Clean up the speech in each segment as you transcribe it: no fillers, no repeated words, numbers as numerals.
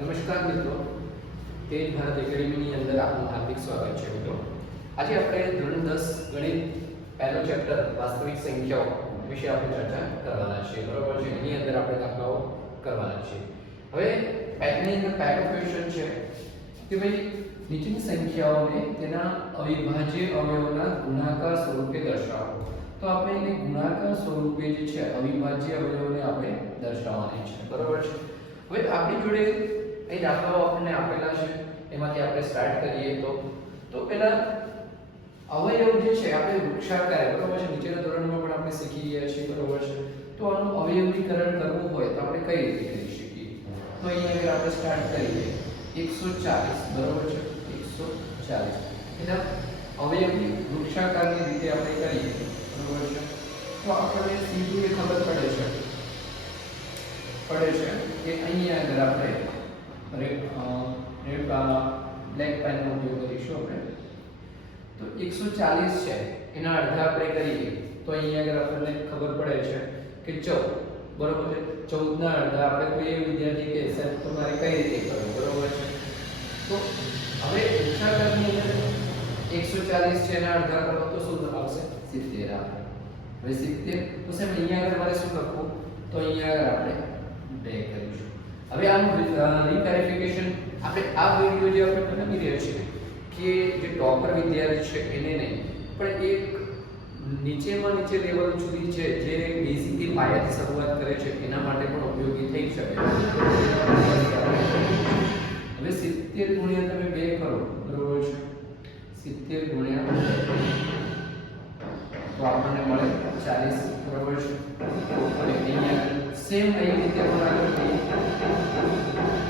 નમસ્કાર મિત્રો, તેજ ભારત એકેડમીની અંદર આપનું હાર્દિક સ્વાગત છે મિત્રો. આજે આપણે ધોરણ 10 ગણિત પહેલો ચેપ્ટર વાસ્તવિક સંખ્યાઓ વિશે આપણે ચર્ચા કરવાના છીએ, બરોબર છે. એની અંદર આપણે દાખલાઓ કરવાના છીએ. હવે પેટર્નની અંદર પહેલો ક્વેશ્ચન છે કે ભાઈ નીચેની સંખ્યાઓને તેના અવિભાજ્ય અવયવોના ગુણાકાર સ્વરૂપે દર્શાવો. તો આપણે એને ગુણાકાર સ્વરૂપે જે છે અવિભાજ્ય અવયવોને આપણે દર્શાવવાની છે, બરોબર છે. હવે આપણી જોડે એ દાખલાઓ આપણને આપેલા છે, એમાંથી આપણે સ્ટાર્ટ કરીએ તો પહેલા અવયવ જે છે આપણે વૃક્ષાકાર, બરોબર છે, નીચેના ધોરણમાં પણ આપણે શીખી ગયા છીએ, બરોબર છે. તો આનું અવયવીકરણ કરવું હોય તો આપણે કઈ રીતે કરી શકીએ? તો અહીંયા આગળ આપણે સ્ટાર્ટ કરીએ 140, બરોબર છે, 140 એના અવયવી વૃક્ષાકારની રીતે આપણે કરીએ, બરોબર છે. તો આપણને સીધું એ ખબર પડે છે કે અહીંયા આગળ આપણે બ્લેક પેનનો ઉપયોગ કરીશું આપણે. તો 140 છે એના અડધા આપણે કરીએ તો અહીંયા આગળ આપણને ખબર પડે છે કે 14, બરોબર છે. 14 ના અડધા આપણે કોઈ વિદ્યાર્થી કે સર તમારે કઈ રીતે કરવું, બરોબર છે. તો હવે ઉત્સાહની અંદર 140 છે એના અડધા કરો તો શું આવશે? 70 આવે. હવે 70 તો સાહેબ અહીંયા આગળ મારે શું લખવું? તો અહીંયા આગળ આપણે 2 કરીશું. હવે આનું રીવેરિફિકેશન આપણે આ વિડિયો જે આપણે બનાવી રહ્યા છીએ કે જે ટોપર વિદ્યાર્થી છે એને નહીં, પણ એક નીચે લેવલ સુધી છે જે બેઝિકલી પાયાથી શરૂઆત કરે છે એના માટે પણ ઉપયોગી થઈ શકે. હવે 70 ગુણ્યા તમે 2 કરો, બરોબર છે. 70 ગુણ્યા 2 તો આપણને મળે 40, બરોબર છે. અને અહીંયા સેમ એ રીતે પણ આગળ જઈએ,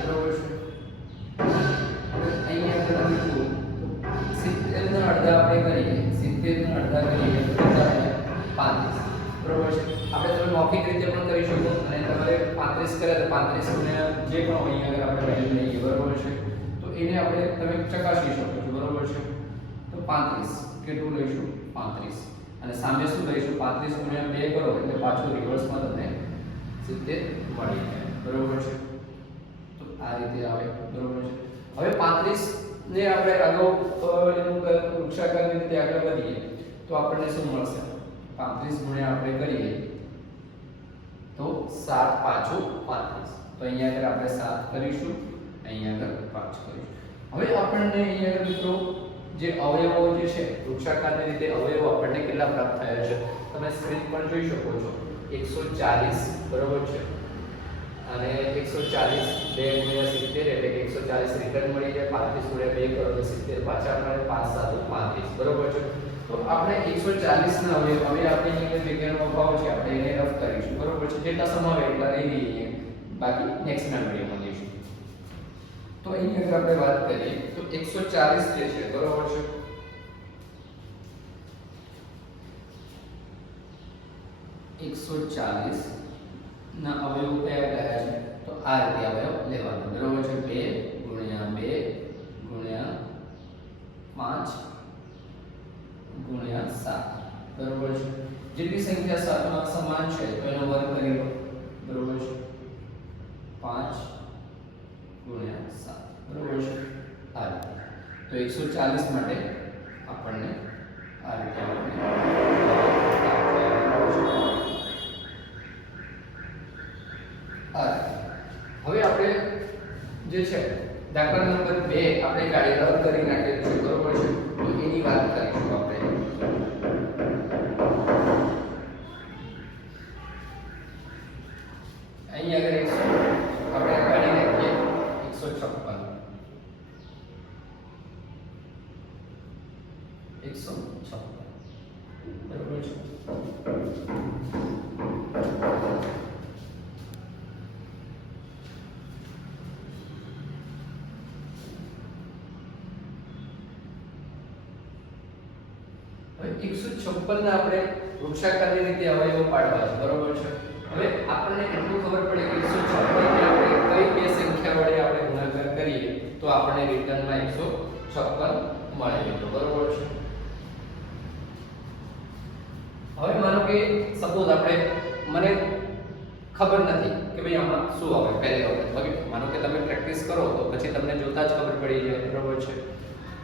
બરોબર છે. અહીંયા આગળ તમે જુઓ 70 ના અડધા આપણે કરીએ, 70 ના અડધા કરીએ તો 35, બરોબર છે. આપણે તમે મૌખિક રીતે પણ કરી શકો અને તમારે 35 કરે તો 35 ગુણ્યા જે પણ અહીંયા આગળ આપણે વેલ્યુ લઈએ, બરોબર છે. તો એને આપણે તમે ચકાસી શકો છો, બરોબર છે. તો 35 કેટલું લઈશું? 35. અને સામે શું લઈશું? 35 ગુણ્યા 2 કરો એટલે પાછું રિવર્સમાં તમને 70 મળી જાય, બરોબર છે. તો આ રીતે આવે, બરોબર છે. હવે 35 ને આપણે આગળ એનું વૃક્ષાકારની રીતે આગળ વધીએ તો આપણને શું મળશે? 35 ગુણ્યા આપણે કરીએ તો 7 પાછું 35. તો અહીંયા આગળ આપણે 7 કરીશું, અહીંયા આગળ 5 કરીશું. હવે આપણને અહીંયા આગળ મિત્રો જે અવયવો જે છે વૃક્ષાકારની રીતે અવયવો આપણને કેટલા પ્રાપ્ત થયા છે તમે સ્ક્રીન પર જોઈ શકો છો. 140, બરોબર છે. અને 140 2 ગુણ્યા 70 એટલે કે 140 રિટર્ન મળી જાય. 35 ગુણ્યા 2 કરો તો 70 પાછા મળે. 5 7 35, બરોબર છે. તો આપણે 140 ના હવે આપણે અહીંયા જગ્યાનો અભાવ છે આપણે એને રફ કરીશું, બરોબર છે. જેટલા સમાવે એટલા લઈ લઈએ, બાકી નેક્સ્ટ ના વિડિયોમાં લઈશું. તો અહીં અગર આપણે વાત કરીએ તો 140 જે છે, બરોબર છે, ના અવયવ કયા કયા છે? તો આ રીતે અવયવ લેવાનો, બરોબર છે. 2 ગુણ્યા 2 ગુણ્યા 5 ગુણ્યા 7, બરોબર છે. જેટલી સંખ્યા સમાન છે તો એનો વર્ગ કરી લો, બરોબર છે. 5 ગુણ્યા 7, બરોબર છે. આ રીતે તો 140 માટે આપણને આ રીતે હવે આપણે જે છે દાખલા નંબર 2 આપણે ગાડી રદ કરી નાખીએ છીએ, બરોબર છે. તો એની વાત કરીશું આપણે. અહીં આગળ 100 આપણે ગાડી નાખીએ 156, 156, બરોબર છે. હવે 156 ના આપણે વૃક્ષાકારની રીતે અવયવો પાડવા છે, બરોબર છે. હવે આપણને એટલું ખબર પડે કે 156 ને આપણે કઈ બે સંખ્યા વડે આપણે ગુણાકાર કરીએ તો આપણને રિટર્નમાં 156 મળે મિત્રો, બરોબર છે. હવે માનો કે સપોઝ આપણે મને ખબર નથી કે ભાઈ આમાં શું આવે પહેલી વખત. હવે માનો કે તમે પ્રેક્ટિસ કરો તો પછી તમને જોતા જ ખબર પડી જાય, બરોબર છે.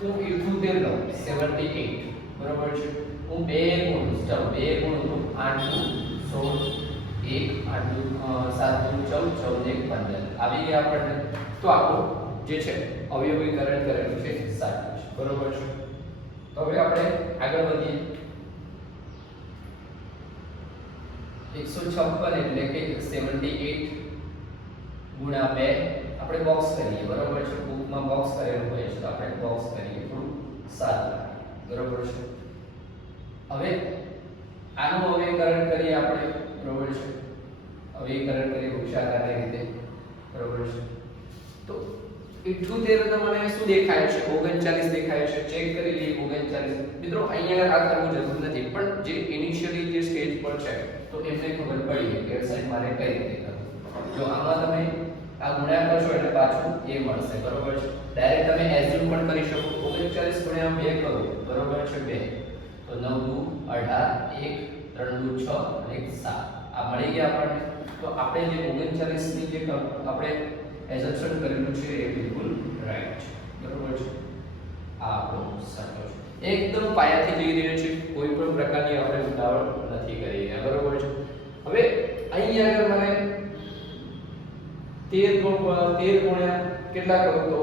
હું 78 લઉં 78, બરોબર છે. હું 2 ગુણું, ચાલો 2 ગુણું 8 નું 16, 1 8 નું 7 નું 14, 14 1 15 આવી ગયા આપણને. તો આપણું જે છે અવયવીકરણ કરેલું છે સાચું છે, બરોબર છે. તો હવે આપણે આગળ વધીએ. 156 એટલે કે 78 ગુણ્યા 2 આપણે બોક્સ કરીએ, બરોબર છે. બુકમાં બોક્સ કરેલું હોય છે તો આપણે બોક્સ કરીએ, થોડું સારું લાગે, બરોબર છે. હવે આનું અવયવીકરણ કરીએ આપણે, બરોબર છે. અવયવીકરણ કરીએ વૃક્ષાકારની રીતે, બરોબર છે. તો 78 તો મને શું દેખાય છે? 39 દેખાય છે. ચેક કરી લઈએ 39. મિત્રો અહીંયા આ કરવું જરૂર નથી, પણ જે ઇનિશિયલી જે સ્ટેજ પર છે તો એમને ખબર પડી કે એક્સરસાઇઝ મારે કઈ રીતે કરવું. જો આમાં તમે આ ગુણ્યા કરશો એટલે પાછું એ મળશે, બરોબર છે. ડાયરેક્ટ તમે એઝ્યુમ પણ કરી શકો. 39 ગુણ્યા 2 કરો, બરોબર છે. 2 તો 9 દુ 18, 1 3 દુ 6 અને 1 7 આ મળી ગયા આપણને. તો આપણે જે 39 ની જે આપણે એઝમ્પશન કરેલું છે એ બિલકુલ રાઈટ છે, બરોબર છે. આ આપણો સાચો છે. એકદમ પાયાથી જઈ રહ્યો છે, કોઈ પણ પ્રકારની આપણે ઉતાવળ નથી કરી રહ્યા, બરોબર છે. હવે અહીં આગળ મને 13 ગુણ્યા કેટલા કરું તો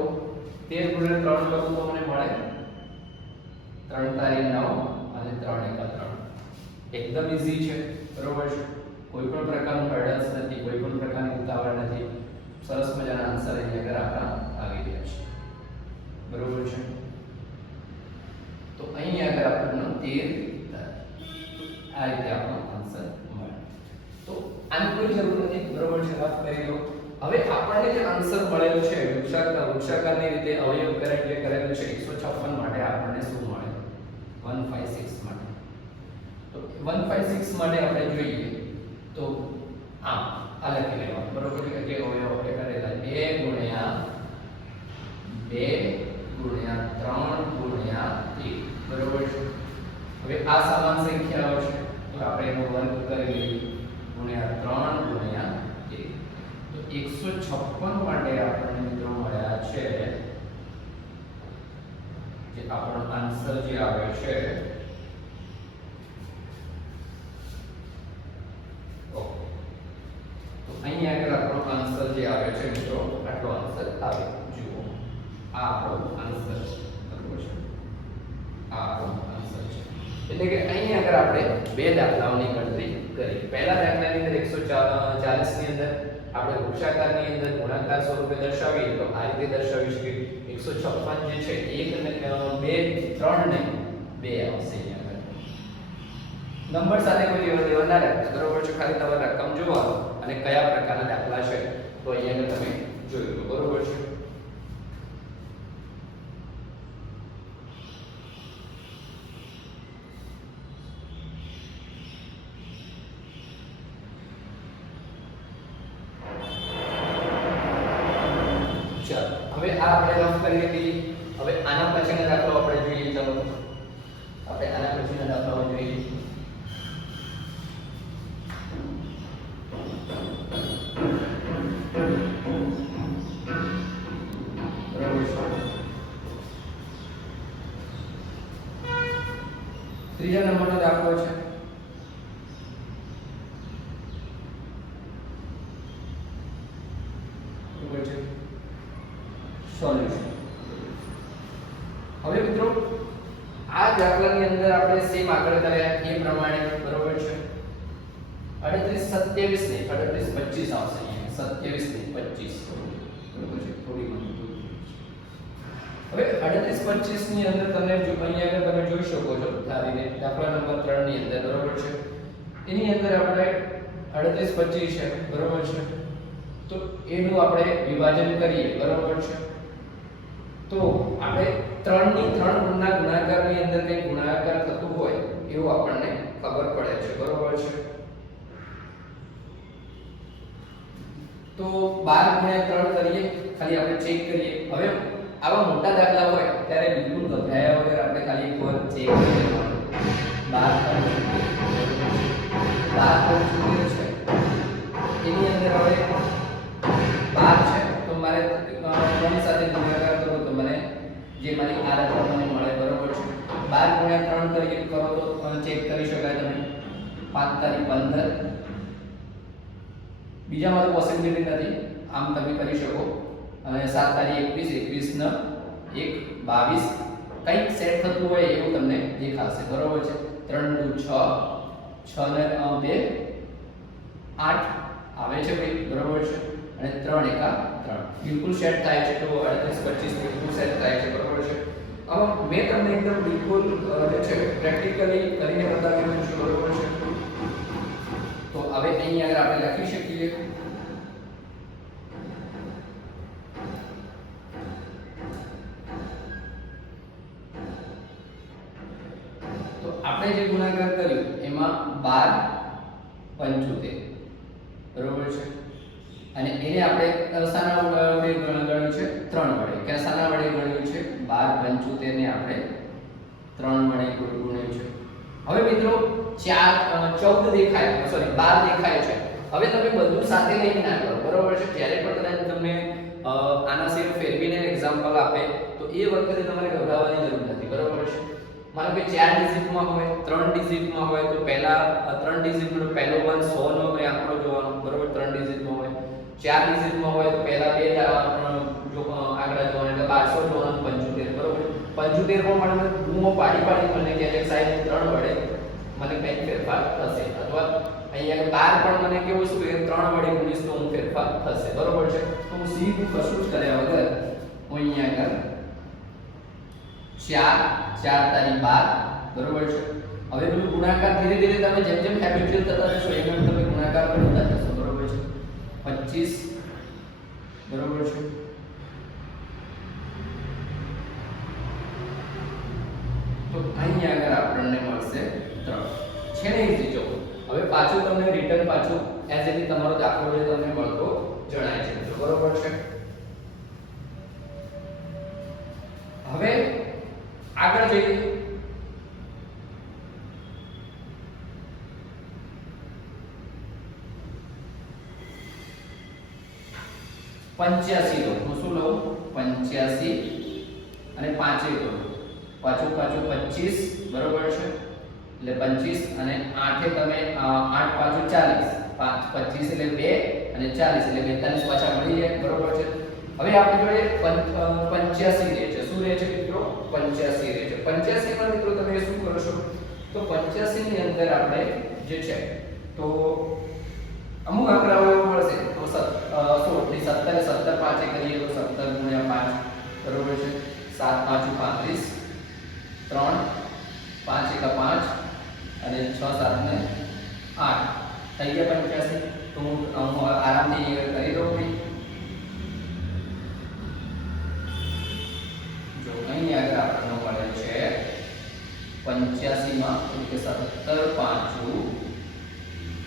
13 ગુણ્યા 3 કરું તો મને મળે 3 તારી 9 અને 3 એકા 3. એકદમ ઈઝી છે, બરોબર છે. કોઈ પણ પ્રકારનું હર્ડલ્સ નથી, કોઈ પણ પ્રકારની ઉતાવળ નથી. સરસ મજાના આન્સર અહીં આગળ આપણા આવી રહ્યા છે, બરોબર છે. તો અહીં આગળ આપણને 13 આ રીતે આપણો આન્સર મળે. તો આની કોઈ જરૂર નથી, બરોબર છે. વાત કરી લો. હવે આપણને જે આન્સર મળેલો છે વૃક્ષાકારની રીતે અવયવીકરણ જે કરેલું છે 156 માટે આપણને શું મળે? 156 માટે. તો 156 માટે આપણે જોઈએ તો આ લખી લેવાનું, બરોબર છે. કે અવયવ આપણે કરેલા 2 ગુણ્યા 3 ગુણ્યા 1, બરોબર છે. હવે આ સમાન સંખ્યાઓ છે તો આપણે એનો વર્ગ કરી લઈએ ગુણ્યા 3 ગુણ્યા 1. તો 156 માટે આપણને મિત્રો મળ્યા છે જે આપણો આન્સર જે આવે છે અહીં આગળ આપણો આન્સર જે આવે છે મિત્રો આટલો આન્સર આવે. જુઓ આ આપણો આન્સર છે, બરોબર છે. આ આપણો આન્સર છે. એટલે કે અહીં આગળ આપણે બે દાખલાઓની ગણતરી કરી. પહેલા દાખલાની અંદર 140 ની અંદર આપણે વૃક્ષાકારની અંદર ગુણાકાર સ્વરૂપે દર્શાવીએ તો આ રીતે દર્શાવી શકીએ. 156 જે છે 1 ને 2 3 ને 2 આવશે. નંબર સાથે કોઈ લેવા દેવા ના રાખતા, બરોબર છે. ખાલી તમારે રકમ જોવાનો અને કયા પ્રકારના દાખલા છે તો અહીંયા તમે જોઈ લો, બરોબર છે. ચાલો હવે આ આપણે રફ કરી લીધી. હવે આના પછીના દાખલો આપણે જોઈએ. ચાલો આપણે આના પછીના દાખલાઓ જોઈએ. ત્રીજા નંબરનો દાખલો છે. બરોબર છે. સોલ્યુશન. હવે મિત્રો આ દાખલાની અંદર આપણે સેમ આગળ કર્યા એ પ્રમાણે, બરોબર છે. 38 27 ને 38 25 આવશે. 27 ને 25, બરોબર છે. થોડી મજબૂત. હવે 38 25 ની અંદર તમને જો અહીંયા આગળ તમે જોઈ શકો છો ધારીને દાખલા નંબર 3 ની અંદર, બરોબર છે. એની અંદર આપણે 38 25 છે, બરોબર છે. તો એનું આપણે વિભાજન કરીએ, બરોબર છે. તો આપણે 3 ની 3 ગુણના ગુણાકારની અંદર કંઈ ગુણાકાર થતું હોય એવું આપણને ખબર પડે છે, બરોબર છે. તો 12 ગુણ્યા 3 કરીએ, ખાલી આપણે ચેક કરીએ. હવે આવા મોટા દાખલા હોય ત્યારે બિલકુલ ગભરાયા વગર આપણે ખાલી એક વાર ચેક કરી લેવાનું. 12 છે એની અંદર હવે 12 છે તો મારે 3 સાથે ગુણાકાર કરો તો મને જે મારી આ રકમ મને મળે બરોબર છે 12 × 3 તરીકે કરો તો ચેક કરી શકાય તમે 5 તારી 15 બીજામાં તો પોસિબિલિટી નથી આમ તમે કરી શકો અને 7 તારી 21 21 ન 1 22 કંઈક સેટ થતું હોય એવું તમને દેખાશે બરોબર છે 3 × 6 6 ને 2 8 આવે છે ભાઈ બરોબર છે અને 3 × 3 બિલકુલ સેટ થાય છે તો 38 25 બિલકુલ સેટ થાય છે બરોબર છે હવે મેં તમને એકદમ બિલકુલ જે છે પ્રેક્ટિકલી કરીને બતાવ્યું છે બરોબર છે તો હવે અહીં આગળ આપણે લખી શકીએ તો આપણે જે ગુણાકાર કર્યું એમાં 12 75 બરોબર છે અને એને આપણે સાના વડે ગણ્યું છે 3 વડે કે સાના વડે ગણ્યું છે 12 75 ને આપણે 3 વડે ગુણ્યું છે હવે મિત્રો 14 દેખાય સોરી 12 દેખાય છે હવે તમે બધું સાથે લઈને ના કરો બરોબર છે જ્યારે પણ કદાચ તમને આના સિવાય ફેરવીને એક્ઝામ્પલ આપે તો એ વખતે તમારે ગભરાવાની જરૂર નથી બરોબર છે માનો કે 4 ડિજિટમાં હોય 3 ડિજિટમાં હોય તો પહેલા 3 ડિજિટનો પહેલો 1 100 નો મેં આંકડો જોવાનો બરોબર 3 ડિજિટમાં હોય 4 ડિજિટમાં હોય તો પહેલા બે જો આંકડા જોવાના એટલે 1200 જોવાનું 75 બરોબર 75 માં મને ગુમો પાડી મને કે સાહેબ 3 વડે મને કંઈક ફેરફાર થશે અથવા અહીંયા 12 પણ મને કેવું શું કે 3 વડે ગુણીશ તો હું ફેરફાર થશે બરોબર છે તો હું સીધું કશું જ કર્યા વગર હું અહીંયા આગળ 4 તારી 12 બરોબર છે હવે પેલું ગુણાકાર ધીરે ધીરે તમે જેમ જેમ હેબિચ્યુઅલ થતા જશો એમ એમ તમે ગુણાકાર કરતા જશો બરોબર છે 25 બરોબર છે તો અહીં આગળ આપણને મળશે 3 છે ને ઈઝી જો હવે પાછું તમને રિટર્ન પાછું એઝ ઇટ તમારો દાખલો જે તમને મળતો જણાય છે તો બરોબર છે હવે આગળ જઈએ પંચ્યાસી લો હું શું લઉં 85 અને 5 લો પાછું 25 બરોબર છે એટલે 25 અને 8 તમે 8 પાછું 40 5 25 એટલે 2 અને 40 એટલે 42 પાછા મળી જાય બરોબર છે હવે આપણી જોડે 85 રહે છે શું રહે છે મિત્રો 85 રહે છે 85 માં મિત્રો તમે શું કરો છો તો 85 ની અંદર આપણે જે છે તો અમુક આંકડાઓ એવા મળશે તો 17 5 કરીએ તો 17 × 5 બરોબર છે 7 5 35 3 5 1 5 અને 6 7 ને 8 થઈ ગયા 85 તો હું આરામથી કરી દઉં ભાઈ જો અહીં આગળ આપણને મળે છે 85 માં કે 17 5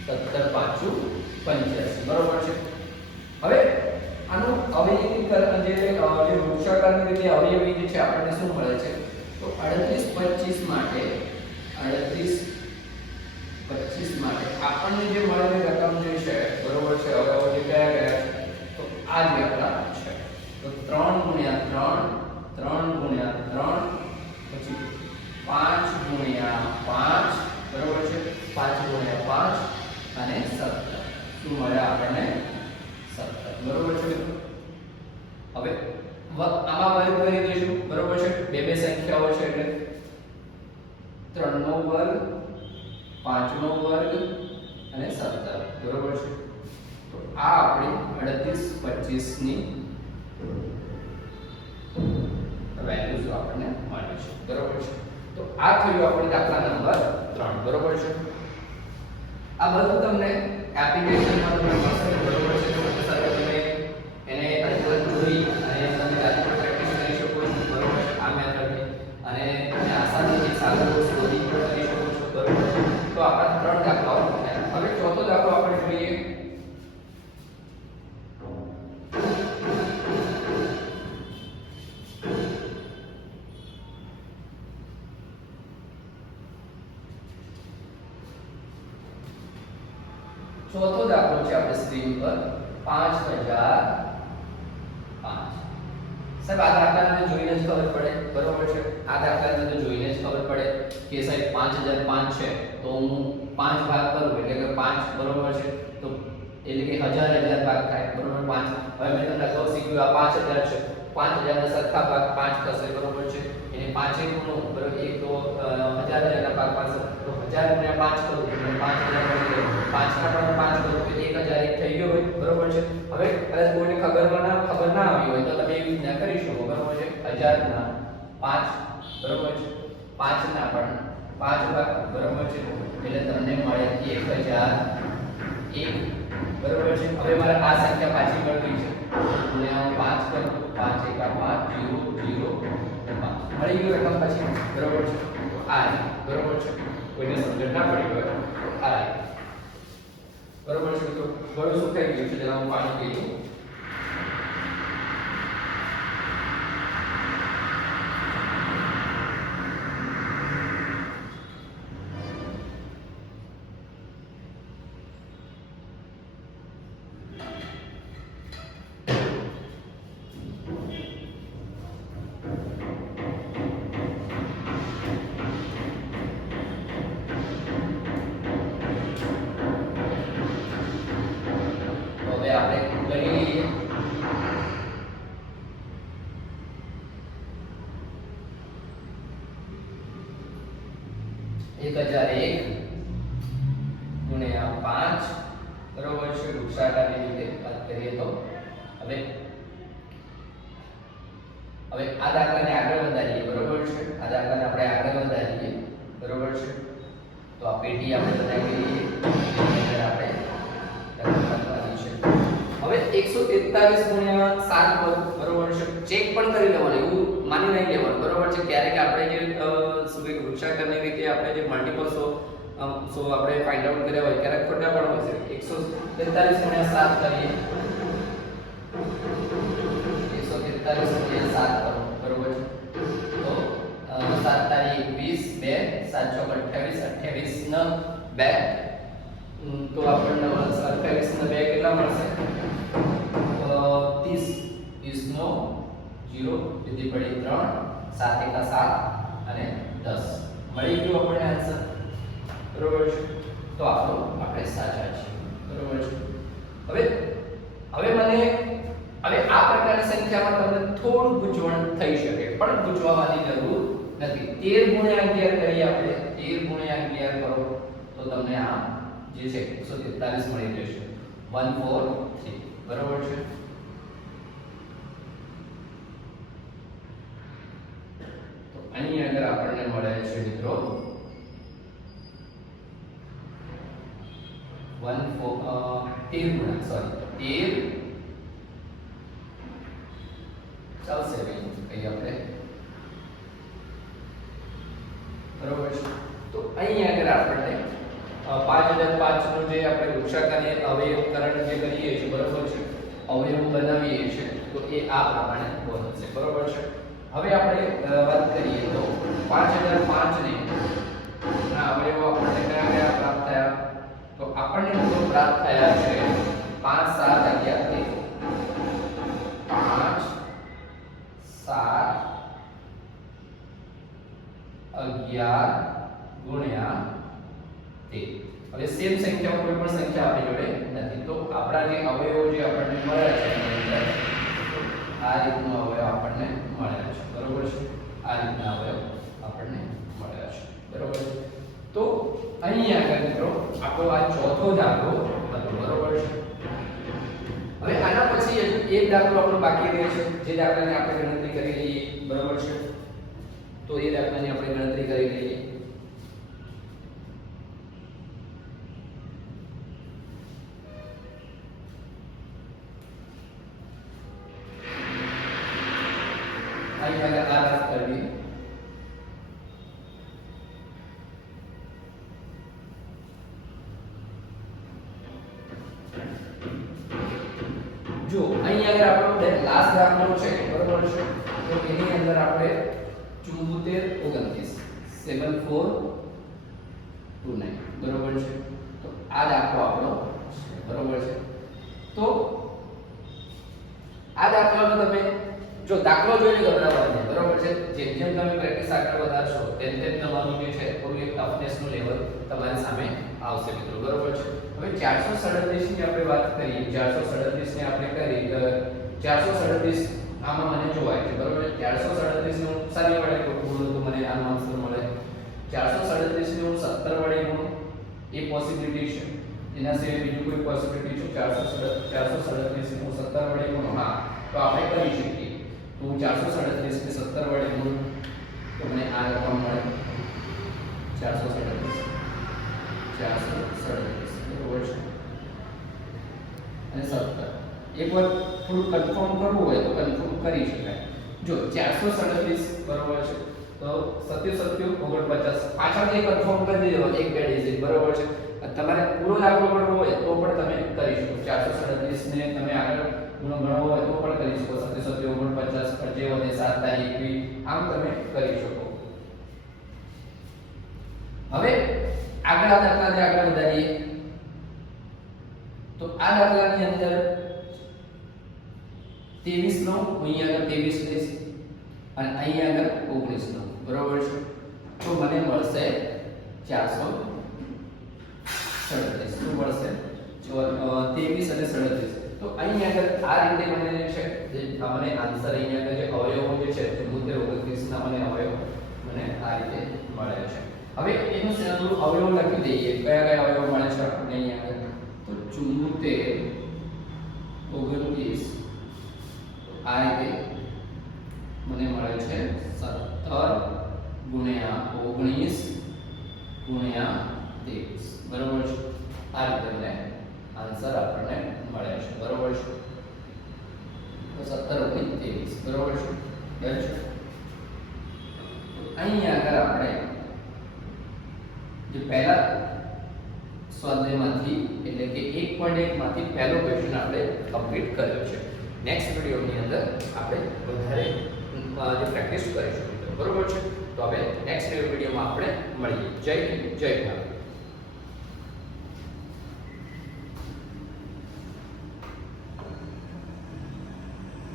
85 બરોબર છે હવે આનું અવયવીકરણ જે વૃક્ષાકારની રીતે અવયવી જે છે આપણને શું મળે છે તો 38 25 માટે 38 25 માટે આપણને જે મળેલી રકમ જે છે બરોબર છે અવયવ જે કયા કયા છે તો આ જે આપણા છે તો 3 × 3 3 × 3 પછી 5 × 5 બરોબર છે 5 × 5 અને 17 શું મળે આપણને 17 બરોબર છે હવે આમાં વર્ગ કરી દઈશું બરોબર છે બે સંખ્યાઓ છે એટલે 3 નો વર્ગ 5 નો વર્ગ અને 17 બરોબર છે તો આ આપણી 38 25 ની વેલ્યુ જો આપણને મળે છે બરોબર છે તો આ થયું આપણો દાખલા નંબર 3 બરોબર છે આ બધું તમને એપ્લિકેશનમાં તમને મળશે બરોબર છે તો સાથે તમે એને અલગ જોઈ અને તમે તાત્કાલિક પ્રેક્ટિસ કરી શકો છો બરોબર છે આ મેથડની અને તમે આસાનીથી સાગરો શોધી પણ કરી શકો છો બરોબર છે તો આપણા 3 દાખલાઓ થયા હવે ચોથો દાખલો આપણે જોઈએ ચોથો દાખલો છે આપણે સ્ક્રીન પર 5005. સાહેબ આ દાખલાને જોઈને જ ખબર પડે, બરોબર છે. આ દાખલાને તો જોઈને જ ખબર પડે કે સાહેબ 5005 છે તો હું 5 ભાગ કરું એટલે કે 5 બરોબર છે તો એટલે કે 1000 ભાગ થાય, બરોબર. 5 હવે મેં તમને અગાઉ શીખ્યું આ 5000 છે, 5000 ના સરખા ભાગ 5 થશે, બરોબર છે. એને 5 એ ગુણો, બરોબર. એક તો 1000 ના ભાગ 5 તો 1000 ગુણ્યા 5 કરું એટલે 5000 મળી ગયો. 5 ના પણ 5 કરું તો 1001 થઈ ગયો હોય, બરોબર છે. હવે કદાચ કોઈને ખબર ના આવી હોય તો તમે એવી રીતના કરી શકો, બરોબર છે. 1000 ના 5, બરોબર છે. 5 ના પણ 5 ભાગ, બરોબર છે. એટલે તમને મળે 1001, બરોબર છે. હવે મારે આ સંખ્યા પાછી મેળવવી છે એટલે હું 5 કરું, 5 એકા 5 0 0 5 મળી ગયું રકમ પછી, બરોબર છે. તો આ બરોબર છે. કોઈને સમજણ ના પડી હોય તો આ બરોબર છે. તો ઘણું શું થઈ ગયું છે જેના હું પાણી પી લઉં. હવે આપણે કરી લઈએ. એક 1001 ગુણ્યા 5, બરોબર છે. વૃક્ષાકારની રીતે વાત કરીએ તો હવે આ દાખલાને આગળ વધારીએ, બરોબર છે. આ દાખલાને આપણે આગળ વધારીએ, બરોબર છે. તો આ પેટી આપણે બનાવી લઈએ. એની અંદર આપણે લખવાની છે. હવે 143 ગુણ્યા 7 કરું, બરોબર છે. ચેક પણ કરી લેવાનું, એવું માની નહીં લેવાનું, બરોબર છે. ક્યારેક આપણે જે વૃક્ષાકારની રીતે આપણે જે મલ્ટીપલ સો આપણે ફાઇન્ડ આઉટ કર્યા હોય ક્યારેક ખોટા પણ હોય છે. 143 ગુણ્યા 7 કરીએ, 143 ગુણ્યા 7 કરો, બરોબર છે. તો 7 તારીખ 20 2 7 ચોક 28 28 ન 2 તો આપણને 28 ને 2 કેટલા મળશે? 30 30 નો 0 બીજી પડી 3 7 એકા 7 અને 10 મળી ગયું આપણને આન્સર, બરોબર છે. તો આપણે સાચા છીએ, બરોબર છે. હવે આ પ્રકારની સંખ્યામાં તમને થોડું ગૂંચવણ થઈ શકે પણ ગૂંચવવાની જરૂર નથી. 13 ગુણ્યા 11 કરીએ આપણે, 13 ગુણ્યા 11 કરો તો તમને આ જે છે 143 મળી જશે, 143, બરોબર છે. તો અહીં આગળ આપણને મળે છે મિત્રો 13 ગુણ્યા 13 ચાલશે ભાઈ કઈ આપણે, બરોબર છે. તો અહીં આગળ આપણને 5005 નું જે આપણે વૃક્ષાકારની અવયવકરણ જે કરીએ છીએ, બરોબર છે, અવયવ બનાવીએ છીએ તો એ આ પ્રમાણે બનશે, બરોબર છે. હવે આપણે વાત કરીએ તો 5005 ને ના અવયવો આપણને કયા પ્રાપ્ત થયા? તો આપણને તો પ્રાપ્ત થયા છે 5 7 11 5 7 11 ગુણ્યા 13. હવે સેમ સંખ્યાઓ કોઈ પણ સંખ્યા આપણી જોડે નથી તો આપણા જે અવયવો જે આપણને મળ્યા છે આ રીતનો અવયવ આપણને મળ્યા છે, બરોબર છે. આ રીતના અવયવ આપણને મળ્યા છે, બરોબર છે. તો અહીં આગળ મિત્રો આપણો આ ચોથો દાખલો હતો, બરોબર છે. હવે આના પછી એક દાખલો આપણો બાકી રહે છે જે દાખલાની આપણે ગણતરી કરી લઈએ, બરોબર છે. તો એ દાખલાની આપણે ગણતરી કરી લઈએ. અહીં આગળ આ વાત કરવી. જો અહીં આગળ આપણો લાસ્ટ દાખલો છે, બરોબર છે. તો એની અંદર આપણે 74 29 7429, બરોબર છે. તો આ દાખલો આપણો દાખલો જોઈને ગભરાવાની બરોબર છે, જેમ જેમ તમે પ્રેક્ટિસ આગળ વધારશો તેમ તેમ તમારું જે છે થોડું એક ટફનેસ નું લેવલ તમારી સામે આવશે મિત્રો બરોબર છે। હવે 437 ની આપણે વાત કરીએ, 437 ને આપણે કરી 437 આમાં મને જોવાય છે બરોબર છે। 437 નું સારી વડે ગુણું તો મને આનો આન્સર મળે। 437 નું 17 વડે ગુણું એ પોસિબિલિટી છે, એના સિવાય બીજું કોઈ પોસિબિલિટી છે? 437 નું 17 વડે ગુણો, હા તો આપણે કરી શકીએ। તો 437 ને 17 વડે ગુણું તો મને આ રકમ મળે 437 બરોબર છે અને 17। એકવાર થોડું કન્ફર્મ કરવું હોય તો કન્ફર્મ કરી શકાય। જો 437 બરોબર છે તો 77 49 પાછળથી કન્ફર્મ કરી દેવો એક બે ડિજિટ બરોબર છે। તમારે પૂરો દાખલો ગણવો હોય તો પણ તમે કરી શકો। 437 ને તમે આગળ ગુણો ગણવો હોય તો પણ કરી શકો। 77 49 જે વધે 7 તારીખ 21 આમ તમે કરી શકો। હવે આગળ આ દાખલાને આગળ વધારીએ તો આ દાખલાની અંદર 23 નો અહીં આગળ 23 લઈશ અને અહીં આગળ 19 નો બરોબર છે તો મને મળશે 437 શું મળશે 23 અને 37 તો અહીં આગળ આ રીતે મને છે જે મને આન્સર અહીં આગળ જે અવયવો જે છે 73 29 ના મને અવયવ મને આ રીતે મળે છે। હવે એનું થોડું અવયવ લખી દઈએ, કયા કયા અવયવ મળે છે આપણને અહીં આગળ તો 74 29 આ રીતે મને મળે છે 17 ગુણ્યા 19 ગુણ્યા 23 બરોબર છે। આ રીતે મને આન્સર આપણને મળે છે બરોબર છે। તો 17 23 બરોબર છે ડન છે। અહીં આગળ આપણે જે પહેલા સ્વાધ્યાયમાંથી એટલે કે 1.1 માંથી પહેલો ક્વેશ્ચન આપણે કમ્પ્લીટ કર્યો છે। નેક્સ્ટ વિડિયોની અંદર આપણે વધારે જે પ્રેક્ટિસ કરીશું બરોબર છે। તો હવે નેક્સ્ટ વિડિયોમાં આપણે મળીએ। જય હિન્દ જય ભારત।